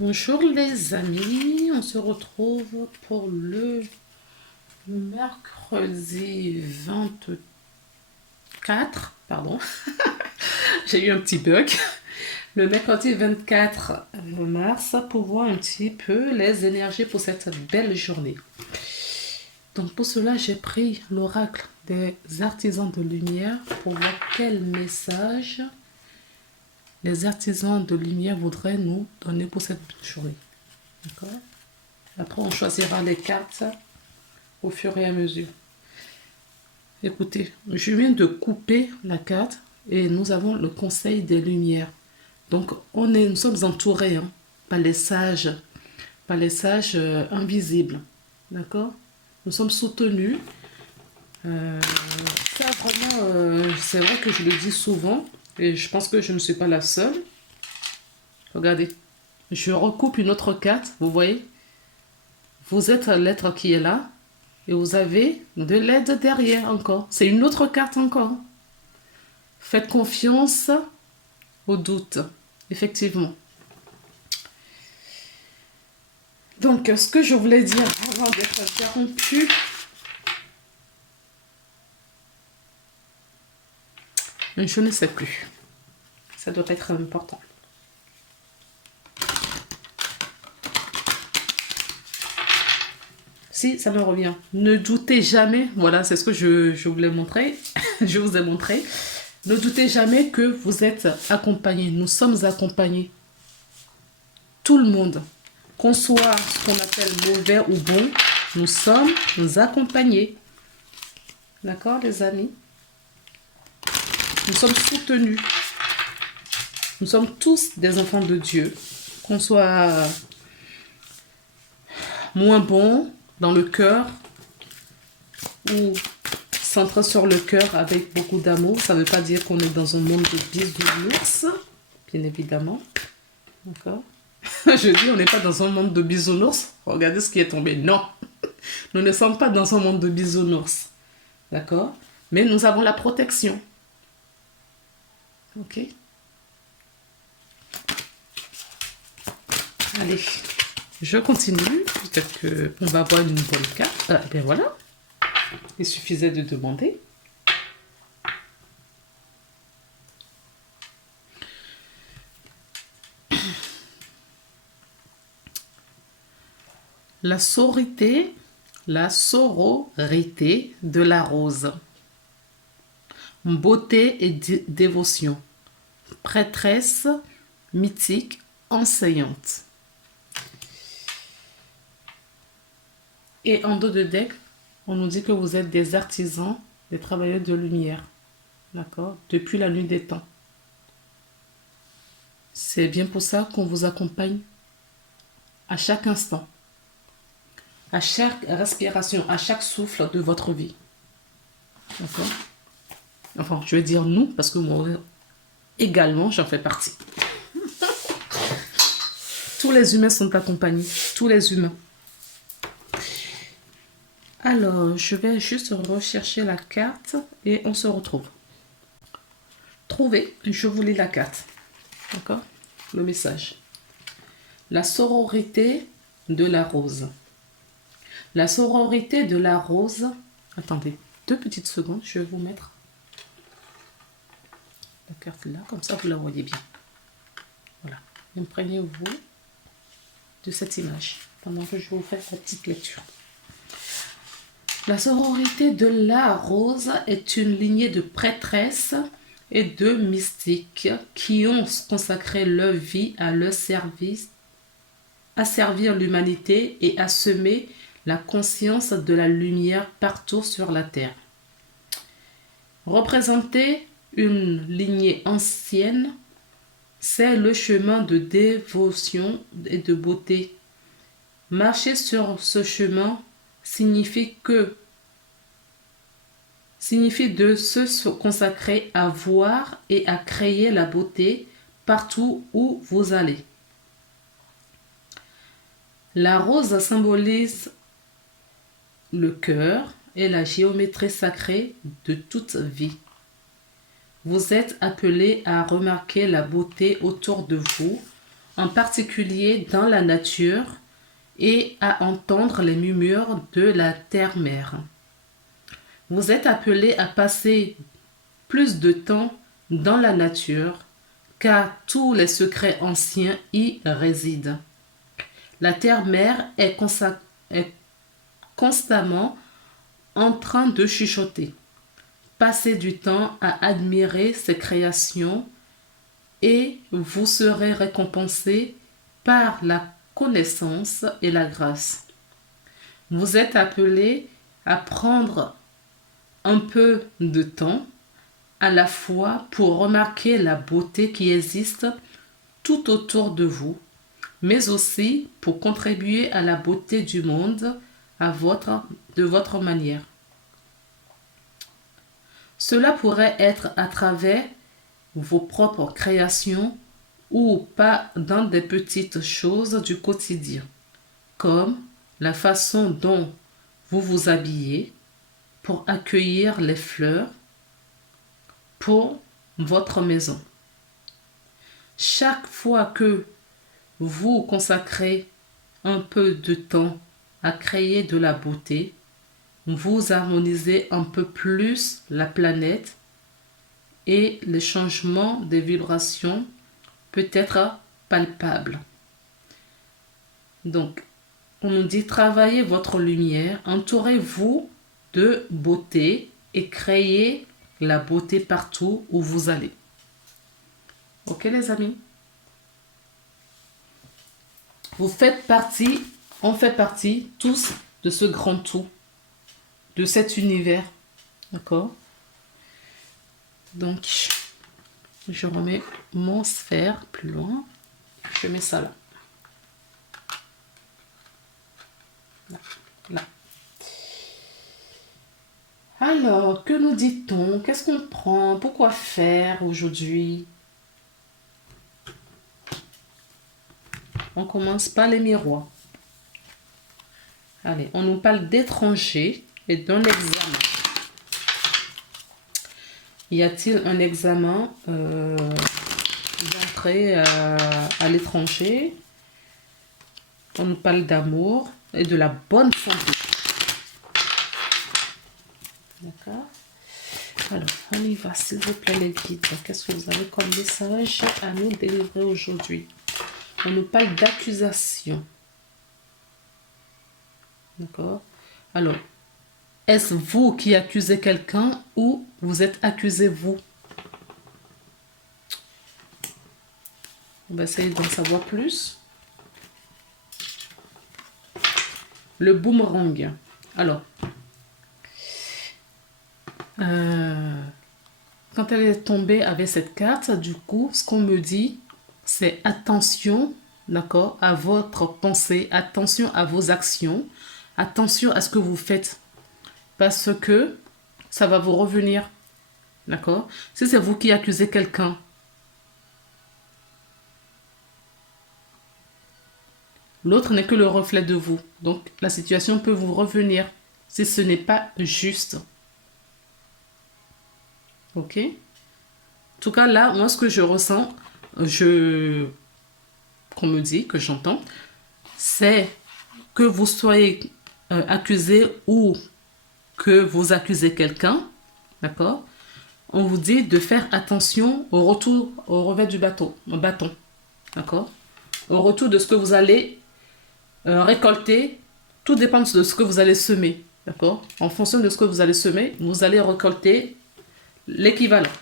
Bonjour les amis, on se retrouve pour le mercredi 24, pardon, j'ai eu un petit bug. Le mercredi 24 mars pour voir un petit peu les énergies pour cette belle journée. Donc pour cela, j'ai pris l'oracle des artisans de lumière pour voir quel message les artisans de lumière voudraient nous donner pour cette journée. D'accord? Après, on choisira les cartes au fur et à mesure. Écoutez, je viens de couper la carte et nous avons le conseil des lumières. Donc, nous sommes entourés par les sages, invisibles. D'accord? Nous sommes soutenus. Ça, vraiment, c'est vrai que je le dis souvent et je pense que je ne suis pas la seule. Regardez, je recoupe une autre carte, vous voyez? Vous êtes l'être qui est là et vous avez de l'aide derrière encore. C'est une autre carte encore. Faites confiance au doute, effectivement. Donc, ce que je voulais dire avant d'être interrompue, je ne sais plus. Ça doit être important. Si, ça me revient. Ne doutez jamais, voilà, c'est ce que je voulais montrer, je vous ai montré. Ne doutez jamais que vous êtes accompagnés. Nous sommes accompagnés. Tout le monde, qu'on soit ce qu'on appelle mauvais ou bon, nous sommes accompagnés. D'accord, les amis? Nous sommes soutenus. Nous sommes tous des enfants de Dieu. Qu'on soit moins bon dans le cœur ou centré sur le cœur avec beaucoup d'amour. Ça ne veut pas dire qu'on est dans un monde de bisounours, bien évidemment. D'accord? Je dis, on n'est pas dans un monde de bisounours. Regardez ce qui est tombé. Non, nous ne sommes pas dans un monde de bisounours. D'accord? Mais nous avons la protection. Ok? Allez, je continue. Peut-être qu'on va avoir une bonne carte. Ah, ben voilà. Il suffisait de demander. La sororité de la rose. Beauté et dévotion. Prêtresse mythique enseignante. Et en dos de deck, on nous dit que vous êtes des artisans, des travailleurs de lumière. D'accord? Depuis la nuit des temps. C'est bien pour ça qu'on vous accompagne à chaque instant, à chaque respiration, à chaque souffle de votre vie. D'accord? Enfin, je vais dire nous, parce que moi également, j'en fais partie. Tous les humains sont accompagnés. Tous les humains. Alors, je vais juste rechercher la carte et on se retrouve. Trouvez, je vous lis la carte. D'accord? Le message. La sororité de la rose. La sororité de la rose. Attendez, 2 petites secondes, je vais vous mettre la carte là, comme ça vous la voyez bien. Voilà. Imprégnez-vous de cette image pendant que je vous fais la petite lecture. La sororité de la rose est une lignée de prêtresses et de mystiques qui ont consacré leur vie à leur service, à servir l'humanité et à semer la conscience de la lumière partout sur la terre. Représenter une lignée ancienne, c'est le chemin de dévotion et de beauté. Marcher sur ce chemin signifie de se consacrer à voir et à créer la beauté partout où vous allez. La rose symbolise le cœur et la géométrie sacrée de toute vie. Vous êtes appelé à remarquer la beauté autour de vous en particulier dans la nature, et à entendre les murmures de la terre-mère. Vous êtes appelé à passer plus de temps dans la nature, car tous les secrets anciens y résident. La terre-mère est constamment en train de chuchoter. Passez du temps à admirer ses créations et vous serez récompensé par la connaissance et la grâce. Vous êtes appelé à prendre un peu de temps à la fois pour remarquer la beauté qui existe tout autour de vous, mais aussi pour contribuer à la beauté du monde de votre manière. Cela pourrait être à travers vos propres créations ou pas dans des petites choses du quotidien, comme la façon dont vous vous habillez pour accueillir les fleurs pour votre maison. Chaque fois que vous consacrez un peu de temps à créer de la beauté, vous harmonisez un peu plus la planète et le changement des vibrations peut être palpable. Donc, on nous dit travaillez votre lumière, entourez-vous de beauté et créez la beauté partout où vous allez. Ok les amis? On fait partie tous de ce grand tout, de cet univers. D'accord? Donc, je remets mon sphère plus loin. Je mets ça là. Là. Alors, que nous dit-on? Qu'est-ce qu'on prend? Pourquoi faire aujourd'hui? On commence par les miroirs. Allez, on nous parle d'étrangers et d'un examen. Y a-t-il un examen d'entrée à l'étranger? On nous parle d'amour et de la bonne santé. D'accord? Alors, on y va, s'il vous plaît, les guides. Qu'est-ce que vous avez comme message à nous délivrer aujourd'hui? On nous parle d'accusation. D'accord? Alors, est-ce vous qui accusez quelqu'un ou vous êtes accusé vous? On va essayer d'en savoir plus. Le boomerang. Alors, quand elle est tombée avec cette carte, du coup, ce qu'on me dit, c'est attention, d'accord, à votre pensée, attention à vos actions, attention à ce que vous faites, parce que ça va vous revenir, d'accord? Si c'est vous qui accusez quelqu'un, l'autre n'est que le reflet de vous, donc la situation peut vous revenir si ce n'est pas juste. Ok? En tout cas, là, moi, ce que je ressens, qu'on me dit, que j'entends, c'est que vous soyez accusé ou que vous accusez quelqu'un, d'accord? On vous dit de faire attention au retour, au revers du bâton, d'accord? Au retour de ce que vous allez récolter, tout dépend de ce que vous allez semer, d'accord? En fonction de ce que vous allez semer, vous allez récolter l'équivalent.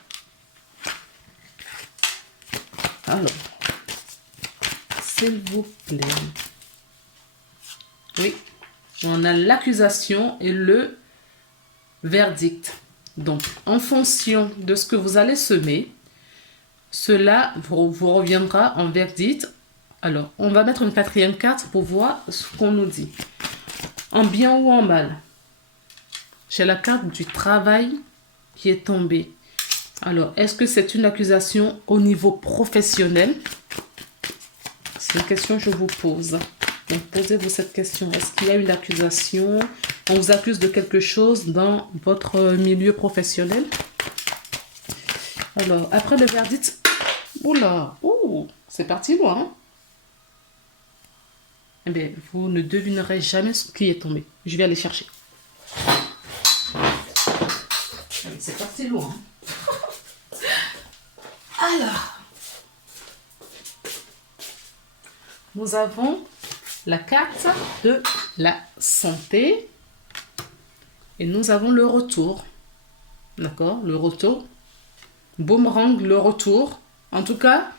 Alors, s'il vous plaît. Oui, on a l'accusation et le verdict. Donc, en fonction de ce que vous allez semer, cela vous reviendra en verdict. Alors, on va mettre une quatrième carte pour voir ce qu'on nous dit. En bien ou en mal. J'ai la carte du travail qui est tombée. Alors, est-ce que c'est une accusation au niveau professionnel? C'est une question que je vous pose. Donc, posez-vous cette question. Est-ce qu'il y a une accusation? On vous accuse de quelque chose dans votre milieu professionnel? Alors, après le verdict... Oula! C'est parti loin. eh bien, vous ne devinerez jamais ce qui est tombé. Je vais aller chercher. Allez, c'est parti loin. Alors, nous avons la carte de la santé et nous avons le retour. D'accord? Le retour. Boomerang, le retour. En tout cas,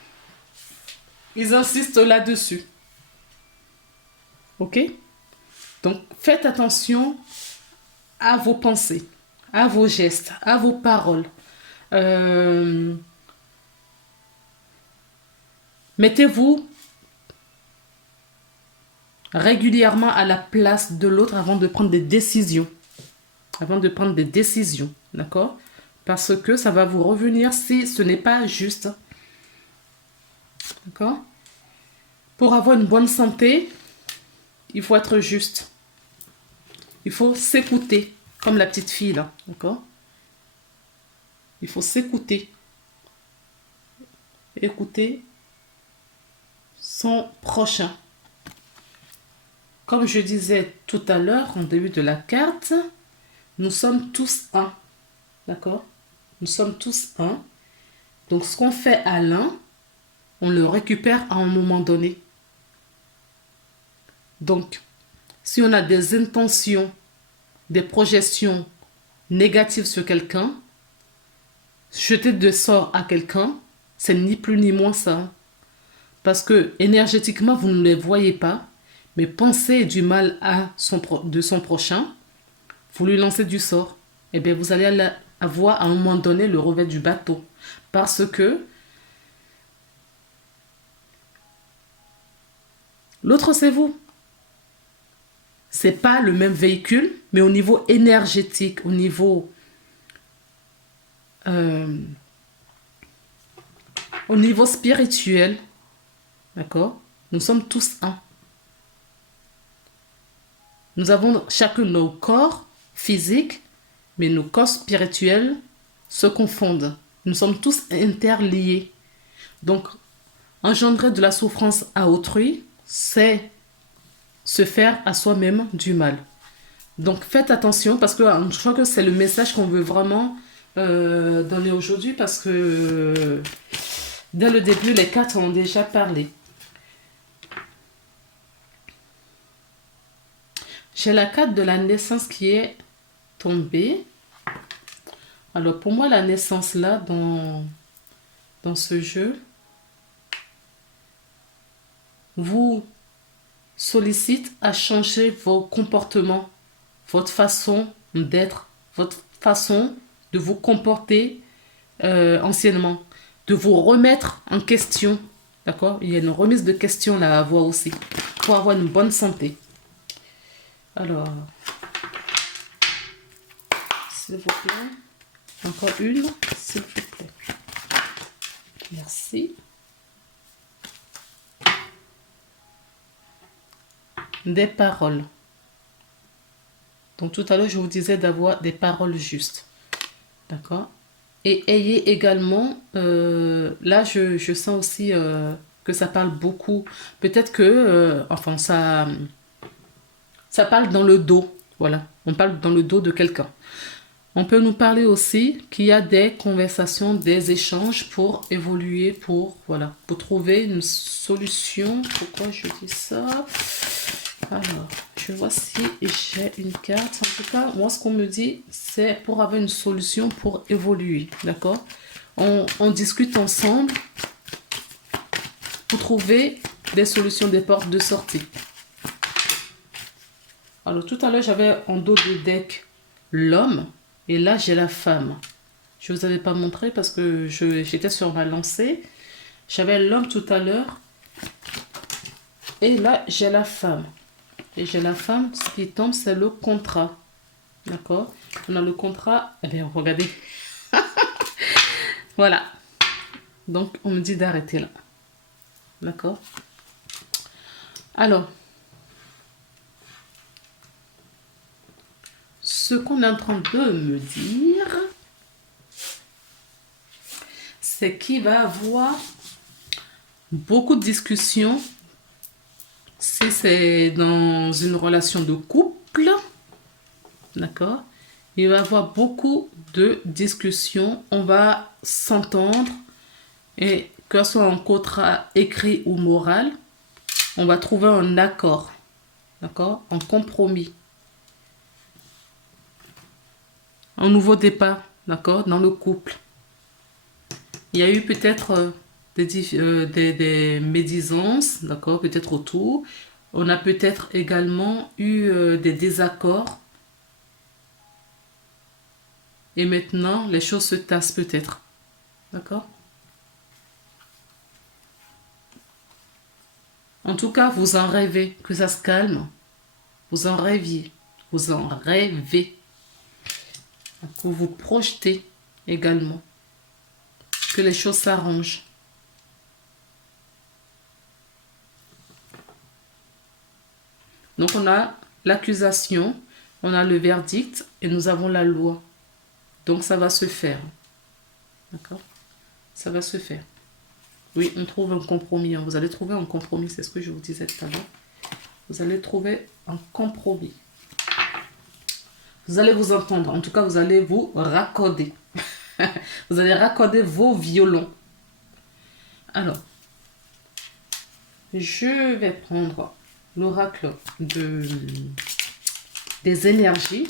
ils insistent là-dessus. Ok? Donc, faites attention à vos pensées, à vos gestes, à vos paroles. Mettez-vous régulièrement à la place de l'autre avant de prendre des décisions. D'accord? Parce que ça va vous revenir si ce n'est pas juste. D'accord? Pour avoir une bonne santé, il faut être juste. Il faut s'écouter, comme la petite fille là. D'accord? Il faut s'écouter. Écouter son prochain. Comme je disais tout à l'heure, en début de la carte, nous sommes tous un. D'accord? Nous sommes tous un. Donc, ce qu'on fait à l'un, on le récupère à un moment donné. Donc, si on a des intentions, des projections négatives sur quelqu'un, jeter de sorts à quelqu'un, c'est ni plus ni moins ça. Parce que énergétiquement, vous ne les voyez pas, mais pensez du mal de son prochain, vous lui lancez du sort, et bien vous allez avoir à un moment donné le revers du bateau. Parce que l'autre, c'est vous. C'est pas le même véhicule, mais au niveau énergétique, au niveau spirituel, d'accord? Nous sommes tous un. Nous avons chacun nos corps physiques, mais nos corps spirituels se confondent. Nous sommes tous interliés. Donc, engendrer de la souffrance à autrui, c'est se faire à soi-même du mal. Donc, faites attention parce que je crois que c'est le message qu'on veut vraiment donner aujourd'hui parce que dès le début, les cartes ont déjà parlé. J'ai la carte de la naissance qui est tombée. Alors, pour moi, la naissance là, dans ce jeu, vous sollicite à changer vos comportements, votre façon d'être, votre façon de vous comporter anciennement, de vous remettre en question. D'accord? Il y a une remise de question là à avoir aussi, pour avoir une bonne santé. Alors, s'il vous plaît, encore une, s'il vous plaît. Merci. Des paroles. Donc tout à l'heure, je vous disais d'avoir des paroles justes. D'accord? Et ayez également, là je sens aussi que ça parle beaucoup. Peut-être que, enfin ça parle dans le dos. Voilà, on parle dans le dos de quelqu'un. On peut nous parler aussi qu'il y a des conversations, des échanges pour évoluer, pour trouver une solution. Pourquoi je dis ça? Alors, je vois si j'ai une carte. En tout cas, moi, ce qu'on me dit, c'est pour avoir une solution pour évoluer. D'accord? On discute ensemble pour trouver des solutions, des portes de sortie. Alors, tout à l'heure, j'avais en dos du deck l'homme. Et là, j'ai la femme. Je ne vous avais pas montré parce que j'étais sur ma lancée. J'avais l'homme tout à l'heure. Et là, j'ai la femme. Et j'ai la femme, ce qui tombe, c'est le contrat. D'accord? On a le contrat. Eh bien, regardez. Voilà. Donc, on me dit d'arrêter là. D'accord? Alors, ce qu'on est en train de me dire, c'est qu'il va y avoir beaucoup de discussions Si c'est dans une relation de couple, d'accord, il va y avoir beaucoup de discussions, on va s'entendre, et que ce soit en contrat écrit ou moral, on va trouver un accord, d'accord, un compromis, un nouveau départ, d'accord, dans le couple. Il y a eu peut-être des médisances, d'accord, peut-être autour. On a peut-être également eu des désaccords. Et maintenant, les choses se tassent peut-être. D'accord? En tout cas, vous en rêvez, que ça se calme. Vous en rêviez. Vous en rêvez. Vous vous projetez également. Que les choses s'arrangent. Donc, on a l'accusation, on a le verdict et nous avons la loi. Donc, ça va se faire. D'accord? Ça va se faire. Oui, on trouve un compromis. Vous allez trouver un compromis, c'est ce que je vous disais tout à l'heure. Vous allez trouver un compromis. Vous allez vous entendre. En tout cas, vous allez vous raccorder. Vous allez raccorder vos violons. Alors, je vais prendre l'oracle des énergies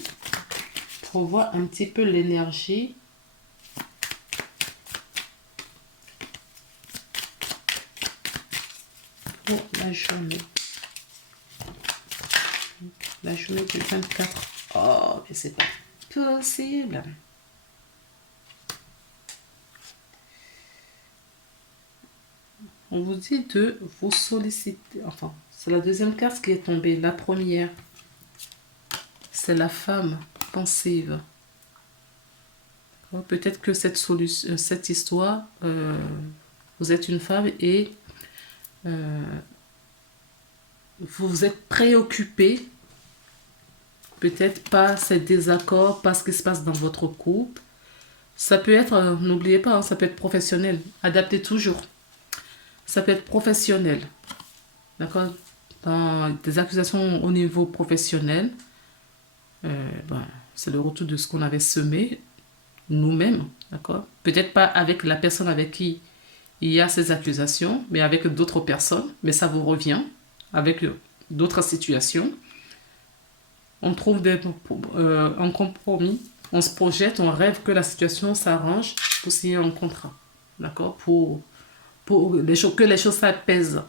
pour voir un petit peu l'énergie. Pour la journée. La journée du 24. Oh, mais c'est pas possible. On vous dit de vous solliciter. Enfin, c'est la deuxième carte qui est tombée. La première, c'est la femme pensive. Peut-être que cette histoire, vous êtes une femme et vous vous êtes préoccupé, peut-être pas ces désaccords, pas ce qui se passe dans votre couple. Ça peut être, n'oubliez pas, ça peut être professionnel. Adaptez toujours. Ça peut être professionnel. D'accord? Dans des accusations au niveau professionnel, c'est le retour de ce qu'on avait semé nous-mêmes. D'accord? Peut-être pas avec la personne avec qui il y a ces accusations, mais avec d'autres personnes. Mais ça vous revient avec d'autres situations. On trouve un compromis. On se projette, on rêve que la situation s'arrange pour signer un contrat. D'accord? Pour que les choses s'apaisent.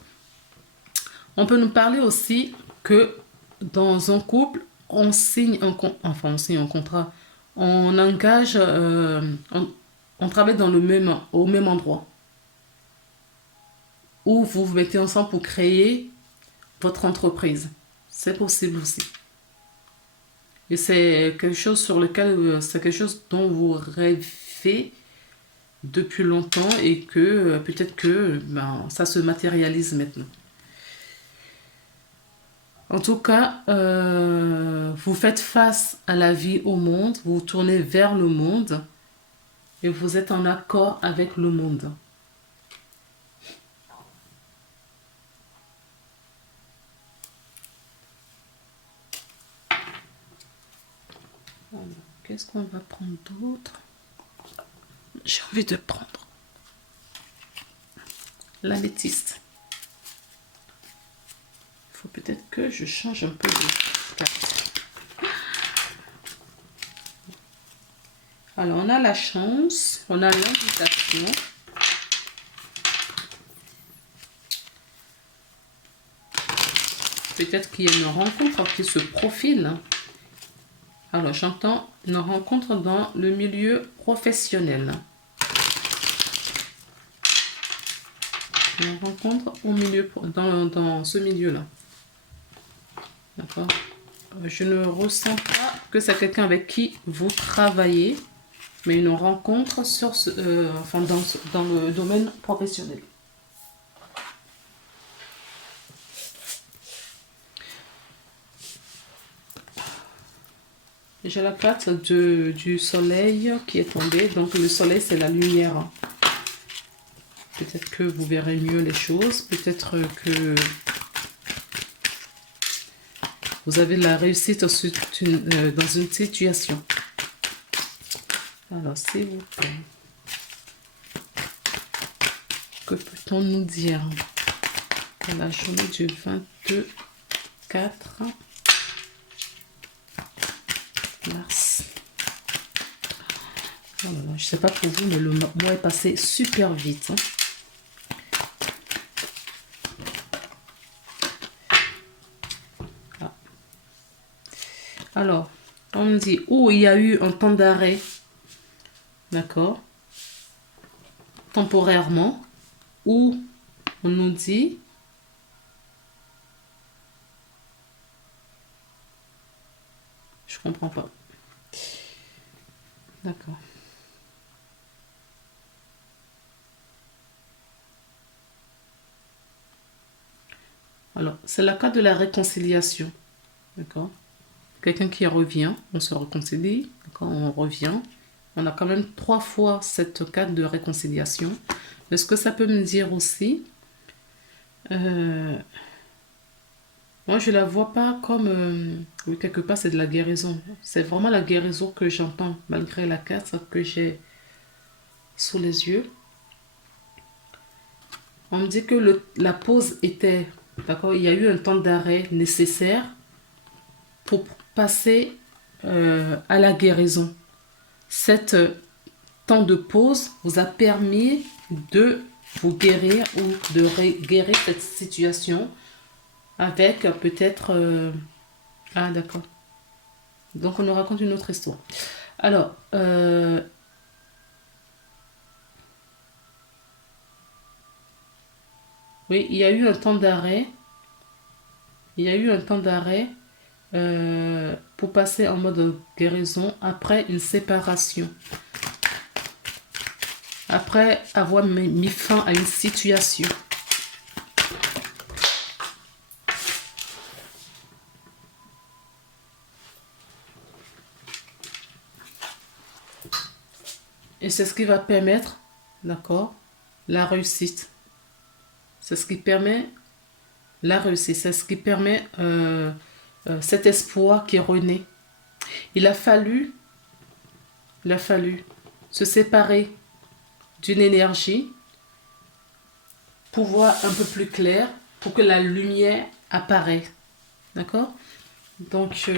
On peut nous parler aussi que dans un couple, on signe un contrat. On engage, on travaille au même endroit. Ou vous vous mettez ensemble pour créer votre entreprise. C'est possible aussi. Et c'est quelque chose c'est quelque chose dont vous rêvez depuis longtemps et que peut-être que ça se matérialise maintenant. En tout cas, vous faites face à la vie, au monde, vous vous tournez vers le monde et vous êtes en accord avec le monde. Alors, qu'est-ce qu'on va prendre d'autre? J'ai envie de prendre l'améthyste. Il faut peut-être que je change un peu de carte. Alors, on a la chance, on a l'invitation. Peut-être qu'il y a une rencontre qui se profile. Alors, j'entends une rencontre dans le milieu professionnel. Une rencontre dans ce milieu-là. D'accord? Je ne ressens pas que c'est quelqu'un avec qui vous travaillez, mais une rencontre dans le domaine professionnel. J'ai la carte du soleil qui est tombée. Donc le soleil, c'est la lumière. Peut-être que vous verrez mieux les choses. Peut-être que vous avez la réussite dans une situation. Alors, s'il vous plaît, que peut-on nous dire pour la journée du 22-4 mars? Oh là là, je ne sais pas pour vous, mais le mois est passé super vite. Hein. Ah. Alors, on me dit, il y a eu un temps d'arrêt. D'accord? Temporairement. Ou on nous dit je comprends pas. D'accord. Alors, c'est le cas de la réconciliation. D'accord? Quelqu'un qui revient, on se réconcilie, d'accord, on revient. On a quand même 3 fois cette cas de réconciliation. Mais ce que ça peut me dire aussi, moi je la vois pas comme, oui, quelque part c'est de la guérison. C'est vraiment la guérison que j'entends, malgré la carte que j'ai sous les yeux. On me dit que la pause était, d'accord, il y a eu un temps d'arrêt nécessaire pour passer à la guérison. Cet temps de pause vous a permis de vous guérir ou de guérir cette situation avec peut-être... Ah, d'accord. Donc, on nous raconte une autre histoire. Alors, oui, il y a eu un temps d'arrêt. Il y a eu un temps d'arrêt pour passer en mode guérison après une séparation. Après avoir mis fin à une situation. Et c'est ce qui va permettre, d'accord, la réussite. C'est ce qui permet la réussite. C'est ce qui permet cet espoir qui renaît. Il a fallu se séparer d'une énergie pour voir un peu plus clair, pour que la lumière apparaisse. D'accord? Donc,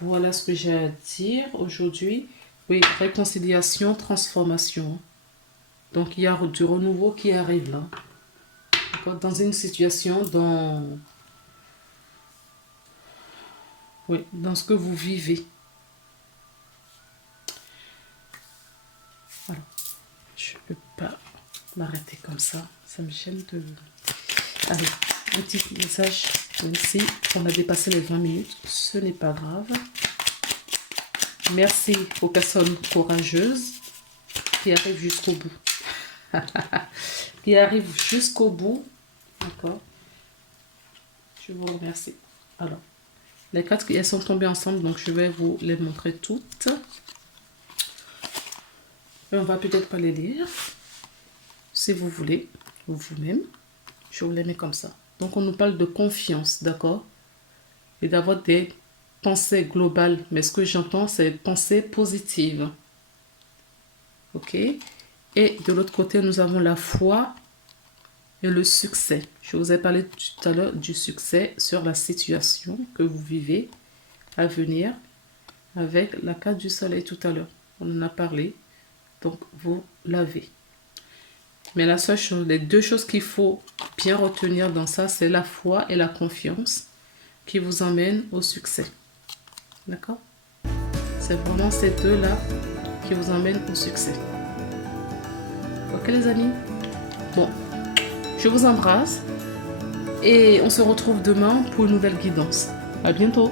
voilà ce que j'ai à dire aujourd'hui. Oui, réconciliation, transformation. Donc, il y a du renouveau qui arrive là. D'accord? Dans une situation, dans ce que vous vivez. Alors, je ne peux pas m'arrêter comme ça. Ça me gêne de... Allez, un petit message ici. On a dépassé les 20 minutes. Ce n'est pas grave. Merci aux personnes courageuses qui arrivent jusqu'au bout. Qui arrivent jusqu'au bout. D'accord. Je vous remercie. Alors, les cartes, elles sont tombées ensemble, donc je vais vous les montrer toutes. Et on va peut-être pas les lire. Si vous voulez, vous-même. Je vous les mets comme ça. Donc, on nous parle de confiance, d'accord? Et d'avoir des pensées globales. Mais ce que j'entends, c'est pensées positives. Ok? Et de l'autre côté, nous avons la foi et le succès. Je vous ai parlé tout à l'heure du succès sur la situation que vous vivez à venir avec la carte du soleil tout à l'heure. On en a parlé. Donc, vous l'avez. Mais la seule chose, les 2 choses qu'il faut bien retenir dans ça, c'est la foi et la confiance qui vous emmènent au succès. D'accord? C'est vraiment ces 2-là qui vous emmènent au succès. Ok les amis? Bon, je vous embrasse et on se retrouve demain pour une nouvelle guidance. À bientôt!